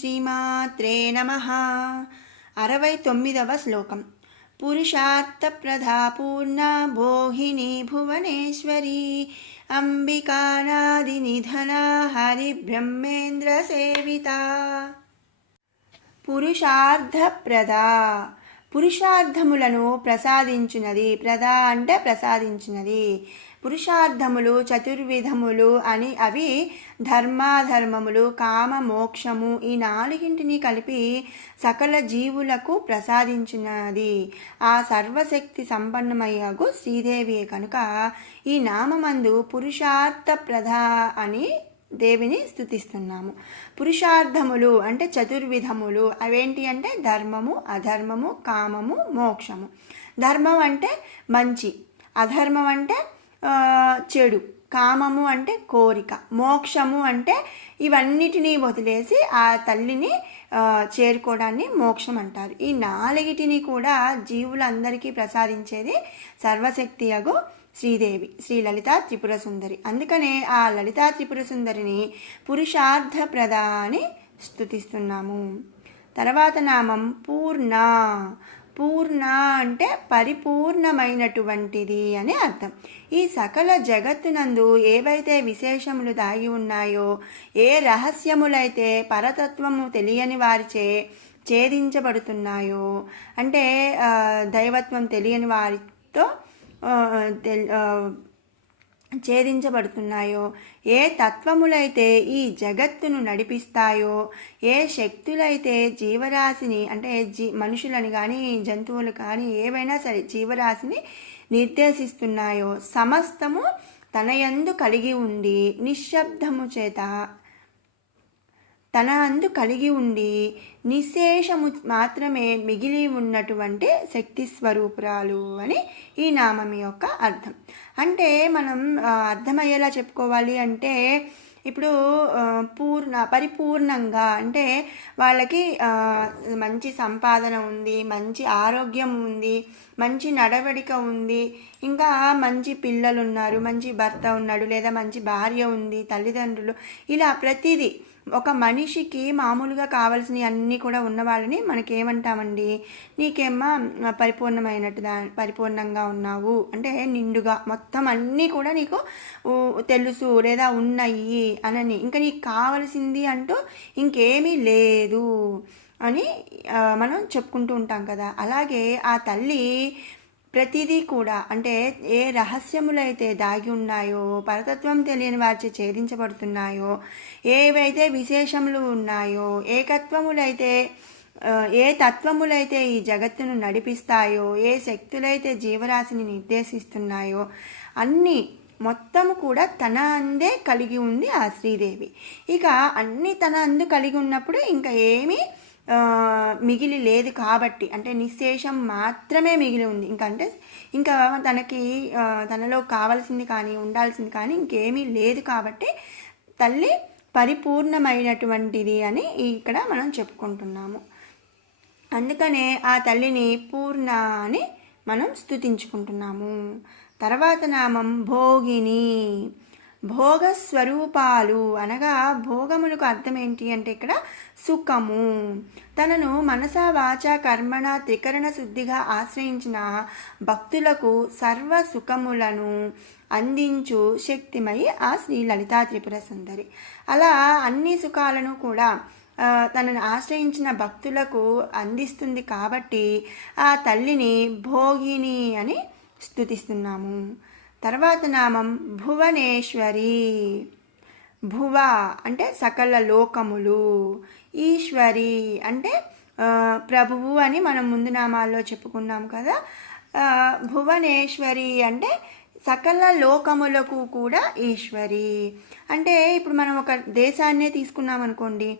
శ్రీమాత్రే నమః. 69వ శ్లోకం. పురుషార్థప్రదా పూర్ణ భోహిని భువనేశ్వరి అంబికానాదినిధన హరిబ్రహ్మేంద్ర సేవిత. పురుషార్థప్రదా, పురుషార్థములను ప్రసాదించినది. ప్రదా అంటే ప్రసాదించినది. పురుషార్థములు చతుర్విధములు అని అవి ధర్మాధర్మములు, కామ, మోక్షము ఈ నాలుగింటిని కలిపి సకల జీవులకు ప్రసాదించినది ఆ సర్వశక్తి సంపన్నమయ్యగు శ్రీదేవియే కనుక ఈ నామమందు పురుషార్థప్రద అని దేవిని స్తుతిస్తున్నాము. పురుషార్థములు అంటే చతుర్విధములు. అవేంటి అంటే ధర్మము, అధర్మము, కామము, మోక్షము. ధర్మం అంటే మంచి, అధర్మం అంటే చెడు, కామము అంటే కోరిక, మోక్షము అంటే ఇవన్నిటినీ వదిలేసి ఆ తల్లిని చేరుకోవడాన్ని మోక్షం అంటారు. ఈ నాలుగిటిని కూడా జీవులందరికీ ప్రసాదించేది సర్వశక్తి యగు శ్రీదేవి, శ్రీ లలితా త్రిపుర సుందరి. అందుకనే ఆ లలితా త్రిపుర సుందరిని పురుషార్థప్రద అని స్తుతిస్తున్నాము. తర్వాత నామం పూర్ణ. పూర్ణ అంటే పరిపూర్ణమైనటువంటిది అని అర్థం. ఈ సకల జగత్తునందు ఏవైతే విశేషములు దాగి ఉన్నాయో, ఏ రహస్యములైతే పరతత్వము తెలియని వారిచే ఛేదించబడుతున్నాయో, అంటే దైవత్వం తెలియని వారితో ఛేదించబడుతున్నాయో, ఏ తత్వములైతే ఈ జగత్తును నడిపిస్తాయో, ఏ శక్తులైతే జీవరాశిని అంటే మనుషులని కానీ జంతువులు కానీ ఏవైనా సరే జీవరాశిని నిర్దేశిస్తున్నాయో సమస్తము తనయందు కలిగి ఉండి నిశ్శబ్దము చేత తన అందు కలిగి ఉండి నిశేషము మాత్రమే మిగిలి ఉన్నటువంటి శక్తి స్వరూపురాలు అని ఈ నామం యొక్క అర్థం. అంటే మనం అర్థమయ్యేలా చెప్పుకోవాలి అంటే ఇప్పుడు పరిపూర్ణంగా అంటే వాళ్ళకి మంచి సంపాదన ఉంది, మంచి ఆరోగ్యం ఉంది, మంచి నడవడిక ఉంది, ఇంకా మంచి పిల్లలు ఉన్నారు, మంచి భర్త ఉన్నాడు, లేదా మంచి భార్య ఉంది, తల్లిదండ్రులు, ఇలా ప్రతిదీ ఒక మనిషికి మామూలుగా కావాల్సినవి అన్నీ కూడా ఉన్న వాళ్ళని మనకేమంటామండి, నీకేమ్మా పరిపూర్ణంగా ఉన్నావు అంటే నిండుగా మొత్తం అన్నీ కూడా నీకు తెలుసు లేదా ఉన్నాయి అనని, ఇంకా నీకు కావలసింది అంటూ ఇంకేమీ లేదు అని మనం చెప్పుకుంటూ ఉంటాం కదా. అలాగే ఆ తల్లి ప్రతిదీ కూడా అంటే ఏ రహస్యములైతే దాగి ఉన్నాయో, పరతత్వం తెలియని వారిచే ఛేదించబడుతున్నాయో, ఏవైతే విశేషములు ఉన్నాయో, ఏ తత్వములైతే ఈ జగత్తును నడిపిస్తాయో, ఏ శక్తులైతే జీవరాశిని నిర్దేశిస్తున్నాయో అన్నీ మొత్తము కూడా తన అందే కలిగి ఉంది ఆ శ్రీదేవి. ఇక అన్నీ తన అందు కలిగి ఉన్నప్పుడు ఇంకా ఏమీ మిగిలి లేదు కాబట్టి, అంటే నిశేషం మాత్రమే మిగిలి ఉంది. ఇంకా తనలో కావాల్సింది కానీ ఉండాల్సింది కానీ ఇంకేమీ లేదు కాబట్టి తల్లి పరిపూర్ణమైనటువంటిది అని ఇక్కడ మనం చెప్పుకుంటున్నాము. అందుకనే ఆ తల్లిని పూర్ణ అని మనం స్తుతించుకుంటున్నాము. తర్వాత నామం భోగిని. భోగస్వరూపాలు అనగా భోగములకు అర్థం ఏంటి అంటే ఇక్కడ సుఖము. తనను మనసా వాచ కర్మణ త్రికరణ శుద్ధిగా ఆశ్రయించిన భక్తులకు సర్వ సుఖములను అందించు శక్తిమై ఆ శ్రీ లలితా త్రిపుర సుందరి. అలా అన్ని సుఖాలను కూడా తనను ఆశ్రయించిన భక్తులకు అందిస్తుంది కాబట్టి ఆ తల్లిని భోగిని అని స్తుతిస్తున్నాము. తర్వాత నామం భువనేశ్వరి. భువ అంటే సకల లోకములు, ఈశ్వరి అంటే ప్రభువు అని మనం ముందు నామాల్లో చెప్పుకున్నాం కదా. భువనేశ్వరి అంటే సకల లోకములకు కూడా ఈశ్వరి. అంటే ఇప్పుడు మనం ఒక దేశాన్నే తీసుకున్నాం అనుకోండి,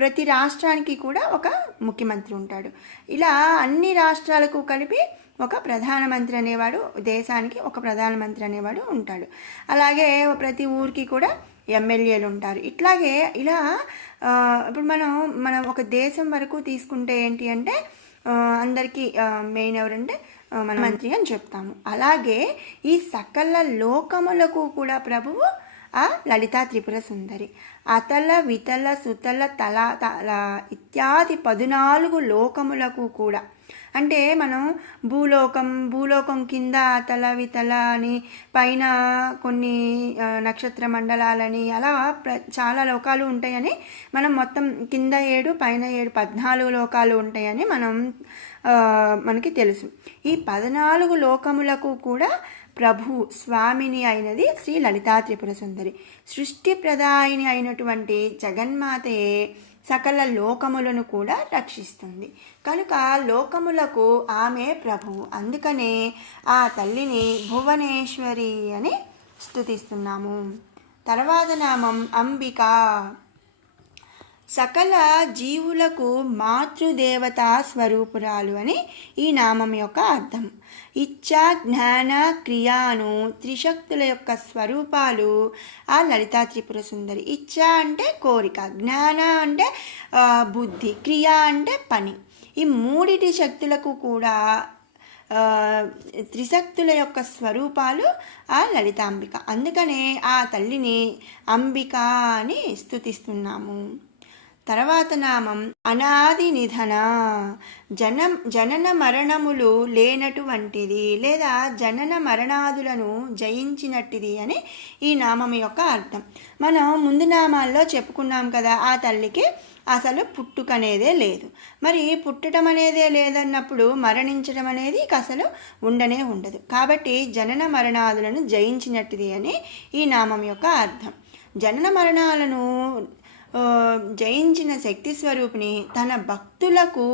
ప్రతి రాష్ట్రానికి కూడా ఒక ముఖ్యమంత్రి ఉంటాడు. ఇలా అన్ని రాష్ట్రాలకు కలిపి ఒక ప్రధానమంత్రి అనేవాడు, దేశానికి ఒక ప్రధానమంత్రి అనేవాడు ఉంటాడు. అలాగే ప్రతి ఊరికి కూడా ఎమ్మెల్యేలు ఉంటారు. ఇలా ఇప్పుడు మనం ఒక దేశం వరకు తీసుకుంటే ఏంటి అంటే అందరికీ మెయిన్ ఎవరంటే మన మంత్రి అని చెప్తాము. అలాగే ఈ సకల లోకములకు కూడా ప్రభువు ఆ లలితా త్రిపుర సుందరి. అతల వితల సుతల తల తల ఇత్యాది 14 లోకములకు కూడా, అంటే మనం భూలోకం కింద అతల వితల అని, పైన కొన్ని నక్షత్ర మండలాలని, అలా చాలా లోకాలు ఉంటాయని మనం మొత్తం కింద 7 పైన 7 14 లోకాలు ఉంటాయని మనకి తెలుసు. ఈ 14 లోకములకు కూడా ప్రభు స్వామిని అయినది శ్రీ లలితా త్రిపుర సుందరి. సృష్టి ప్రదాయిని అయినటువంటి జగన్మాతయే సకల లోకములను కూడా రక్షిస్తుంది. కనుక లోకములకు ఆమె ప్రభువు. అందుకనే ఆ తల్లిని భువనేశ్వరి అని స్తుతిస్తున్నాము. తర్వాత నామం అంబిక. సకల జీవులకు మాతృదేవతా స్వరూపురాలు అని ఈ నామం యొక్క అర్థం. ఇచ్చా జ్ఞాన క్రియాను త్రిశక్తుల యొక్క స్వరూపాలు ఆ లలితా త్రిపుర సుందరి. ఇచ్చా అంటే కోరిక, జ్ఞాన అంటే బుద్ధి, క్రియ అంటే పని. ఈ మూడిటి శక్తులకు కూడా త్రిశక్తుల యొక్క స్వరూపాలు ఆ లలితాంబిక. అందుకనే ఆ తల్లిని అంబిక అని స్తుతిస్తున్నాము. తర్వాత నామం అనాది నిధన. జనన మరణములు లేనటువంటిది, లేదా జనన మరణాదులను జయించినట్టిది అని ఈ నామం యొక్క అర్థం. మనం ముందు నామాల్లో చెప్పుకున్నాం కదా, ఆ తల్లికి అసలు పుట్టుక అనేదే లేదు. మరి పుట్టడం అనేదే లేదన్నప్పుడు మరణించడం అనేది అసలు ఉండనే ఉండదు. కాబట్టి జనన మరణాదులను జయించినట్టిది అని ఈ నామం యొక్క అర్థం. జనన మరణాలను జయించిన శక్తి స్వరూపిణి తన భక్తులకు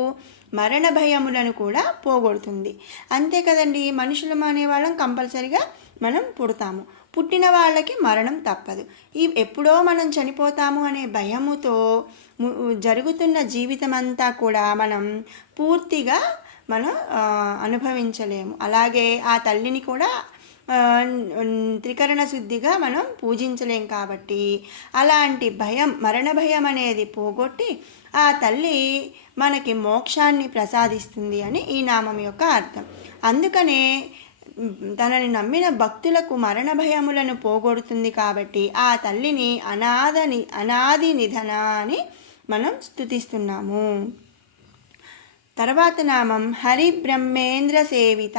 మరణ భయములను కూడా పోగొడుతుంది. అంతే కదండి, మనుషులం అనేవాళ్ళం కంపల్సరిగా మనం పుడతాము. పుట్టిన వాళ్ళకి మరణం తప్పదు. ఎప్పుడో మనం చనిపోతాము అనే భయముతో జరుగుతున్న జీవితం అంతా కూడా మనం పూర్తిగా అనుభవించలేము. అలాగే ఆ తల్లిని కూడా త్రికరణ శుద్ధిగా మనం పూజించలేం. కాబట్టి అలాంటి మరణ భయం అనేది పోగొట్టి ఆ తల్లి మనకి మోక్షాన్ని ప్రసాదిస్తుంది అని ఈ నామం యొక్క అర్థం. అందుకనే తనని నమ్మిన భక్తులకు మరణ భయములను పోగొడుతుంది. కాబట్టి ఆ తల్లిని అనాది నిధన అని మనం స్తుతిస్తున్నాము. తర్వాత నామం హరి బ్రహ్మేంద్ర సేవిత.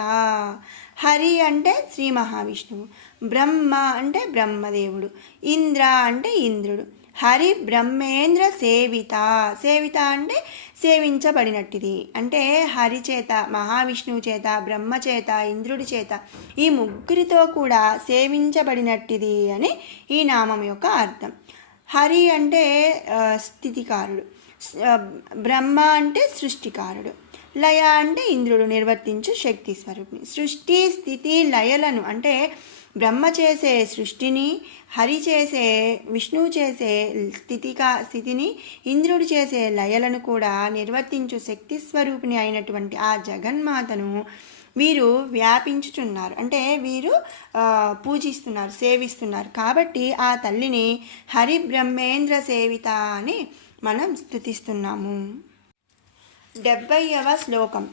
హరి అంటే శ్రీ మహావిష్ణువు, బ్రహ్మ అంటే బ్రహ్మదేవుడు, ఇంద్ర అంటే ఇంద్రుడు. హరి బ్రహ్మేంద్ర సేవిత. సేవిత అంటే సేవించబడినట్టిది. అంటే హరి చేత, మహావిష్ణువు చేత, బ్రహ్మ చేత, ఇంద్రుడి చేత, ఈ ముగ్గురితో కూడా సేవించబడినట్టిది అని ఈ నామం యొక్క అర్థం. హరి అంటే స్థితికారుడు, బ్రహ్మ అంటే సృష్టికారుడు, లయ అంటే ఇంద్రుడు నిర్వర్తించు శక్తి స్వరూపిణి. సృష్టి స్థితి లయలను అంటే బ్రహ్మ చేసే సృష్టిని, హరి చేసే విష్ణువు చేసే స్థితిని, ఇంద్రుడు చేసే లయలను కూడా నిర్వర్తించు శక్తి స్వరూపిణి అయినటువంటి ఆ జగన్మాతను వీరు వ్యాపించుచున్నారు. అంటే వీరు పూజిస్తున్నారు, సేవిస్తున్నారు. కాబట్టి ఆ తల్లిని హరి బ్రహ్మేంద్ర సేవిత అని మనం స్తుతిస్తున్నాము. 70వ శ్లోకం.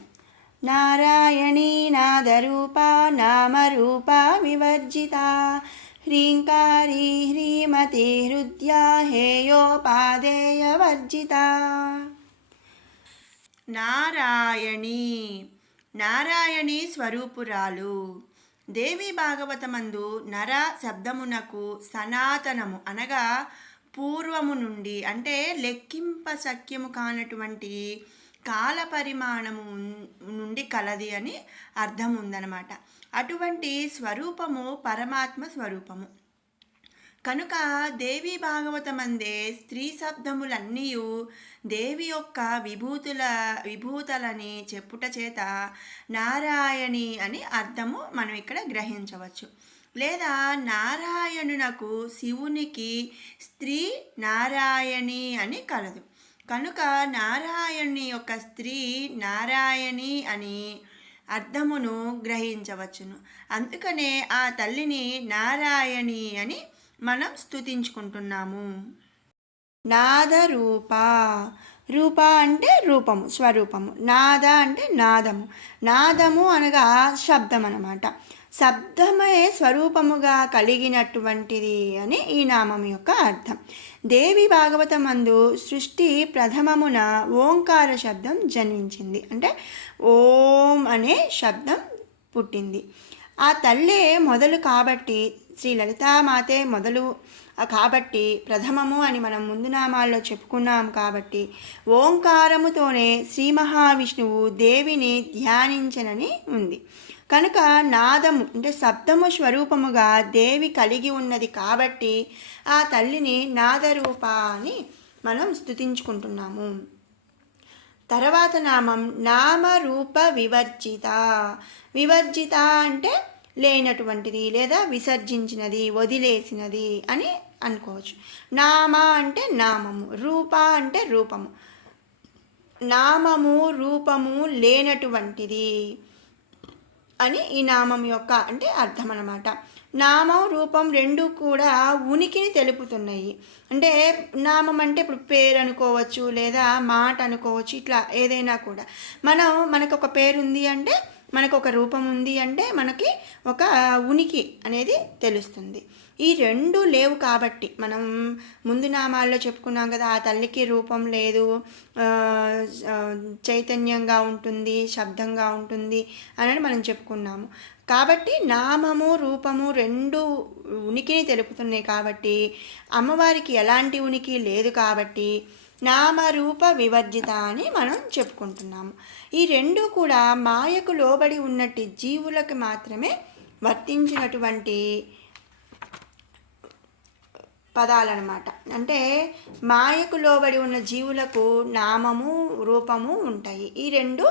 నారాయణీ నాదరూపా నామరూపా వివర్జితా హ్రీంకారీ హ్రీమతి హృద్యా హేయోపాదేయ వర్జితా. నారాయణీ స్వరూపురాలు. దేవి భాగవతమందు నర శబ్దమునకు సనాతనము అనగా పూర్వము నుండి, అంటే లెక్కింప శక్యము కానటువంటి కాల పరిమాణము నుండి కలది అని అర్థం ఉందన్నమాట. అటువంటి స్వరూపము పరమాత్మ స్వరూపము. కనుక దేవి భాగవతమందే స్త్రీ శబ్దములన్నీ దేవి యొక్క విభూతులని చెప్పుట చేత నారాయణి అని అర్థము మనం ఇక్కడ గ్రహించవచ్చు. లేదా నారాయణునకు శివునికి స్త్రీ నారాయణి అని కలదు. కనుక నారాయణుని యొక్క స్త్రీ నారాయణి అని అర్థమును గ్రహించవచ్చును. అందుకనే ఆ తల్లిని నారాయణి అని మనం స్తుతించుకుంటున్నాము. నాదరూప. రూప అంటే రూపము, స్వరూపము. నాద అంటే నాదము. నాదము అనగా శబ్దం అన్నమాట. శబ్దమే స్వరూపముగా కలిగినటువంటిది అని ఈ నామం యొక్క అర్థం. దేవి భాగవతమందు సృష్టి ప్రథమమున ఓంకార శబ్దం జన్మించింది. అంటే ఓం అనే శబ్దం పుట్టింది. ఆ తల్లే మొదలు కాబట్టి, శ్రీ లలితామాతే మొదలు కాబట్టి, ప్రథమము అని మనం ముందు నామాల్లో చెప్పుకున్నాం కాబట్టి, ఓంకారముతోనే శ్రీ మహావిష్ణువు దేవిని ధ్యానించనని ఉంది. కనుక నాదము అంటే శబ్దము స్వరూపముగా దేవి కలిగి ఉన్నది కాబట్టి ఆ తల్లిని నాదరూప అని మనం స్తుతించుకుంటున్నాము. తర్వాత నామం నామరూప వివర్జిత. వివర్జిత అంటే లేనటువంటిది లేదా విసర్జించినది, వదిలేసినది అని అనుకోవచ్చు. నామ అంటే నామము, రూప అంటే రూపము. నామము రూపము లేనటువంటిది అని ఈ నామం యొక్క అంటే అర్థం అన్నమాట. నామం రూపం రెండు కూడా ఉనికిని తెలుపుతున్నాయి. అంటే నామం అంటే ఇప్పుడు పేరు అనుకోవచ్చు లేదా మాట అనుకోవచ్చు, ఇట్లా ఏదైనా కూడా. మనకు ఒక పేరు ఉంది అంటే, మనకు ఒక రూపం ఉంది అంటే మనకి ఒక ఉనికి అనేది తెలుస్తుంది. ఈ రెండు లేవు కాబట్టి మనం ముందు నామాల్లో చెప్పుకున్నాం కదా, ఆ తల్లికి రూపం లేదు, చైతన్యంగా ఉంటుంది, శబ్దంగా ఉంటుంది అని మనం చెప్పుకున్నాము. కాబట్టి నామము రూపము రెండు ఉనికిని తెలుపుతున్నాయి కాబట్టి, అమ్మవారికి ఎలాంటి ఉనికి లేదు కాబట్టి నామరూప వివర్జిత అని మనం చెప్పుకుంటున్నాము. ఈ రెండు కూడా మాయకు లోబడి ఉన్నట్టు జీవులకు మాత్రమే వర్తించినటువంటి పదాలన్నమాట. అంటే మాయకు లోబడి ఉన్న జీవులకు నామము రూపము ఉంటాయి. ఈ రెండు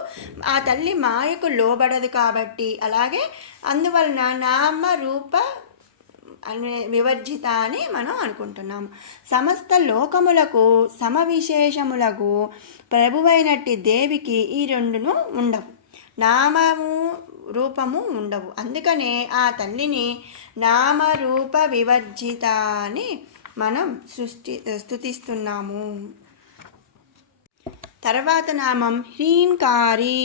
ఆ తల్లి మాయకు లోబడదు కాబట్టి, అలాగే అందువలన నామ రూప వివర్జిత అని మనం అనుకుంటున్నాము. సమస్త లోకములకు సమవిశేషములకు ప్రభువైనట్టి దేవికి ఈ రెండును ఉండవు, నామము రూపము ఉండవు. అందుకనే ఆ తల్లిని నామరూప వివర్జిత అని మనం స్తుతిస్తున్నాము. తర్వాత నామం హ్రీంకారి.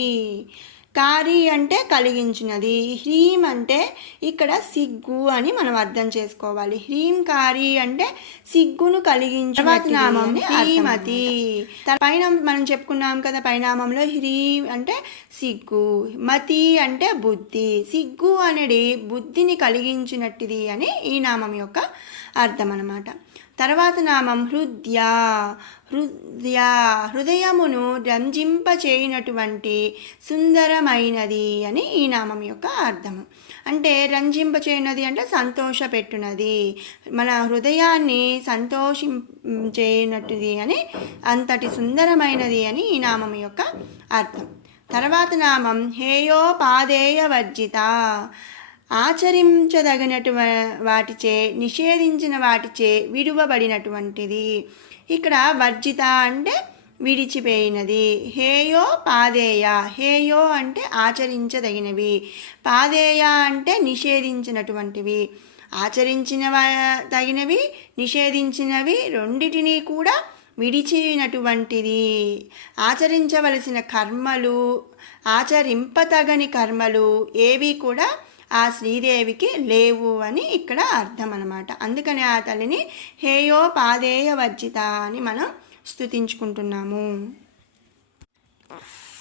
కారి అంటే కలిగించినది, హ్రీం అంటే ఇక్కడ సిగ్గు అని మనం అర్థం చేసుకోవాలి. హ్రీంకారి అంటే సిగ్గును కలిగించిన నామం హ్రీమతి. పైన మనం చెప్పుకున్నాం కదా, పైనామంలో హ్రీం అంటే సిగ్గు, మతి అంటే బుద్ధి. సిగ్గు అనేది బుద్ధిని కలిగించినట్టుది అని ఈ నామం యొక్క అర్థం అన్నమాట. తర్వాత నామం హృద్య. హృదయమును రంజింపచేయనటువంటి సుందరమైనది అని ఈ నామం యొక్క అర్థము. అంటే రంజింపచేయనది అంటే సంతోషపెట్టునది, మన హృదయాన్ని సంతోషించేయనట్టుది అని, అంతటి సుందరమైనది అని ఈ నామం యొక్క అర్థం. తర్వాత నామం హేయోపాదేయ వర్జిత. ఆచరించదగినటు వాటిచే, నిషేధించిన వాటిచే విడువబడినటువంటిది. ఇక్కడ వర్జిత అంటే విడిచిపోయినది. హేయో పాదేయ. హేయో అంటే ఆచరించదగినవి, పాదేయ అంటే నిషేధించినటువంటివి. ఆచరించిన తగినవి, నిషేధించినవి రెండిటినీ కూడా విడిచినటువంటిది. ఆచరించవలసిన కర్మలు, ఆచరింపతగని కర్మలు ఏవి కూడా ఆ శ్రీదేవికి లేవు అని ఇక్కడ అర్థం అన్నమాట. అందుకని ఆ తల్లిని హేయోపాదేయ వర్జిత అని మనం స్తుతించుకుంటున్నాము.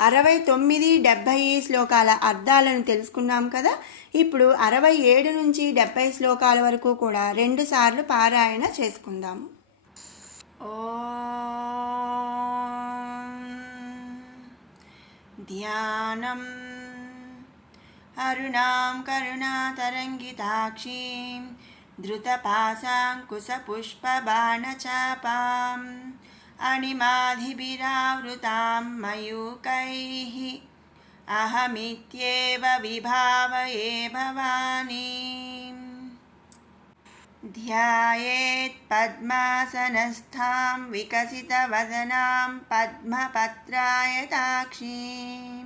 69, 70 శ్లోకాల అర్థాలను తెలుసుకున్నాం కదా. ఇప్పుడు 67 నుంచి 70 శ్లోకాల వరకు కూడా 2 సార్లు పారాయణ చేసుకుందాము. ఓం ధ్యానం అరుణాం కరుణాతరంగితాక్షీం ధృతపాశాంకుశపుష్పబాణచాపాం అణిమాధిభిరావృతాం మయూకైః అహమిత్యేవ విభావయే భవానీం. ధ్యాయేత్ పద్మాసనస్థాం వికసితవదనాం పద్మపత్రాయతాక్షీం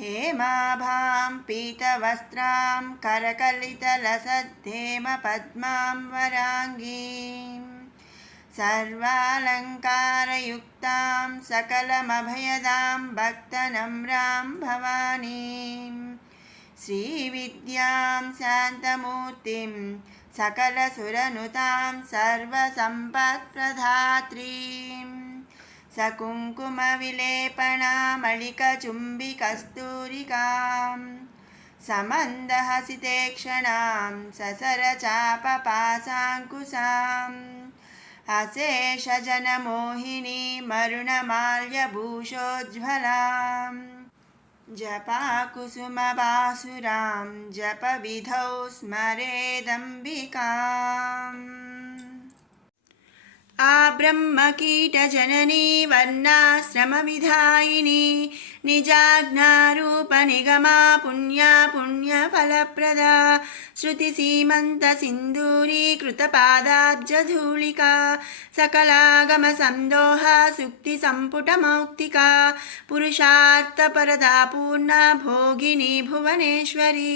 హేమాభాం పీతవస్త్రాం కరకలితలసద్ధేమ పద్మాం వరాంగీం సర్వాలంకారయుక్తాం సకలమభయదాం భక్తనమ్రాం భవానీం श्रीविद्यां शान्तमूर्तिं सकलसुरनुतां सर्वसम्पत्प्रदात्रीं सकुङ्कुमविलेपनामलिकचुम्बिकस्तूरिकां समन्दहसितेक्षणां ससरचापपाशाङ्कुशाम् अशेषजनमोहिनी मरुणमाल्यभूषोज्ज्वलां जपाकुसुमबासुरां जपविधौ स्मरेदम्बिकाम् आब्रह्मकीटजननी वर्णाश्रमविधायिनी निजाज्ञारूपनिगमा पुण्या पुण्यफलप्रदा श्रुतिसीमन्तसिन्दूरीकृतपादाब्जधूलिका सकलागमसन्दोहा सुक्तिसम्पुटमौक्तिका पुरुषार्थपरदा पूर्णा भोगिनी भुवनेश्वरी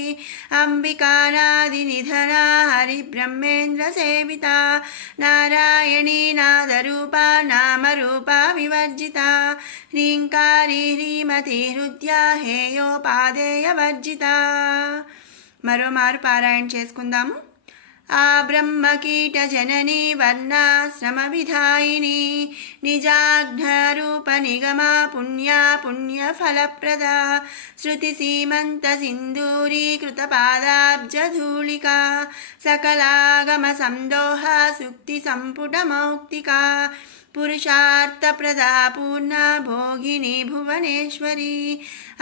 अम्बिकानादिनिधना हरिब्रह्मेन्द्रसेविता नारायणी नादरूपा नामरूपा विवर्जिता ह्रीङ्कारी ह्रीमती हृद्या हेयोपादेयवर्जिता మరోమారు పారాయణ చేసుకుందాము. ఆ బ్రహ్మకీట జననీ వర్ణాశ్రమ విధాయిని నిజాజ్ఞరూప నిగమా పుణ్యా పుణ్యఫలప్రదా శృతి సీమంత సింధూరీకృత పాదాబ్జధూళికా సకలాగమ సందోహ సుక్తి సంపుట మౌక్తికా పురుషార్థప్రదా పూర్ణా భోగిని భువనేశ్వరీ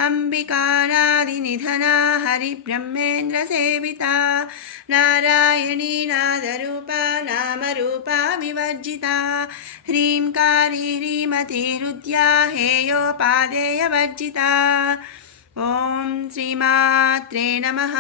అంబికానాదినిధనా హరిబ్రహ్మేంద్రసేవితా నారాయణీ నాదరూపా నామరూపా వివర్జితా హ్రీంకారీ హ్రీమతి హృద్యా హేయోపాదేయవర్జితా. ఓం శ్రీమాత్రే నమః.